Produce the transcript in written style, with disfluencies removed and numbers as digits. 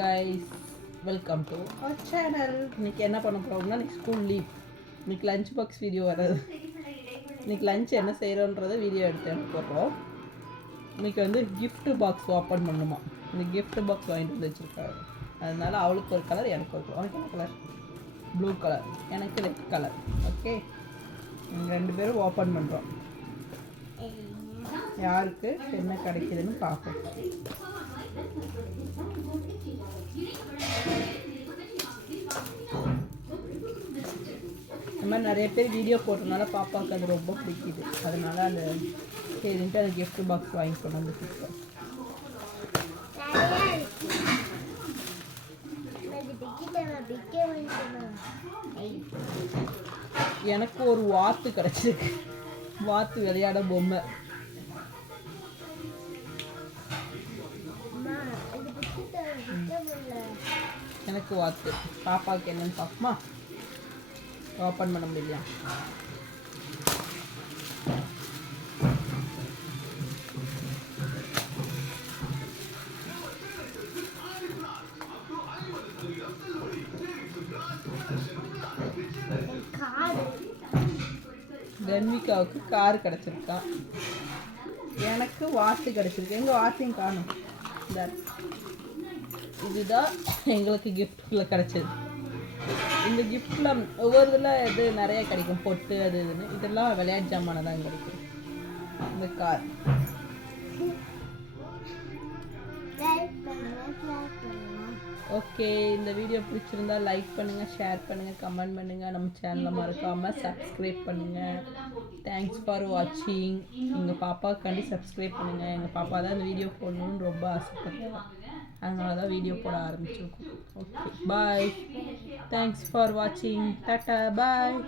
guys, welcome to our channel. இன்னைக்கு என்ன பண்ண போகிறோம்னா, இன்னைக்கு ஸ்கூல் லீவ். இன்னைக்கு லஞ்ச் பாக்ஸ் வீடியோ வர்றது. இன்னைக்கு லஞ்ச் என்ன செய்கிறோன்றதை வீடியோ எடுத்து போடுறோம். இன்னைக்கு வந்து gift பாக்ஸ் ஓப்பன் பண்ணுமா. இந்த gift பாக்ஸ் வாங்கிட்டு வந்து வச்சுருக்காரு. அதனால அவளுக்கு ஒரு கலர், எனக்கு ஒரு கலர். அவனுக்கு என்ன கலர்? ப்ளூ கலர், எனக்கு ரெட் கலர். ஓகே, ரெண்டு பேரும் ஓப்பன் பண்ணுறோம். யாருக்கு என்ன கிடைக்குதுன்னு பார்ப்போம். இந்த மாதிரி நிறைய பேர் வீடியோ போட்டதுனால பாப்பாவுக்கு அது ரொம்ப பிடிக்குது. அதனால அந்த சரின்ட்டு அந்த gift பாக்ஸ் வாங்கி கொண்டு வந்து கொடுத்தோம். எனக்கு ஒரு வாத்து கிடைச்சிருக்கு. வாத்து விளையாட பொம்மை. எனக்கு வாத்து. பாப்பாவுக்கு என்னன்னு பார்க்குமா? ஓப்பன் பண்ண முடியலையா? தன்விகாவுக்கு கார் கிடச்சிருக்கா. எனக்கு வாத்து கிடச்சிருக்கு. எங்கள் வாத்தையும் காணும். இதுதான் எங்களுக்கு கிஃப்டில் கிடச்சது. இந்த கிஃப்டில் ஒவ்வொரு இதில் இது நிறைய கிடைக்கும், பொட்டு அது இதுன்னு. இதெல்லாம் விளையாட்டு ஜாமான தான் கிடைக்கும். இந்த கார். ஓகே, இந்த வீடியோ பிடிச்சிருந்தா லைக் பண்ணுங்கள், ஷேர் பண்ணுங்கள், கமெண்ட் பண்ணுங்கள். நம்ம சேனலை மறக்காமல் சப்ஸ்கிரைப் பண்ணுங்கள். தேங்க்ஸ் ஃபார் வாட்சிங். எங்கள் பாப்பாவுக்காண்டி சப்ஸ்கிரைப் பண்ணுங்கள். எங்கள் பாப்பா தான் இந்த வீடியோ போடணுன்னு ரொம்ப ஆசைப்படுறேன். அதனால தான் வீடியோ போட ஆரம்பிச்சிருக்கோம். Okay, bye. தேங்க்ஸ் ஃபார் வாட்சிங். டாட்டா, பாய்.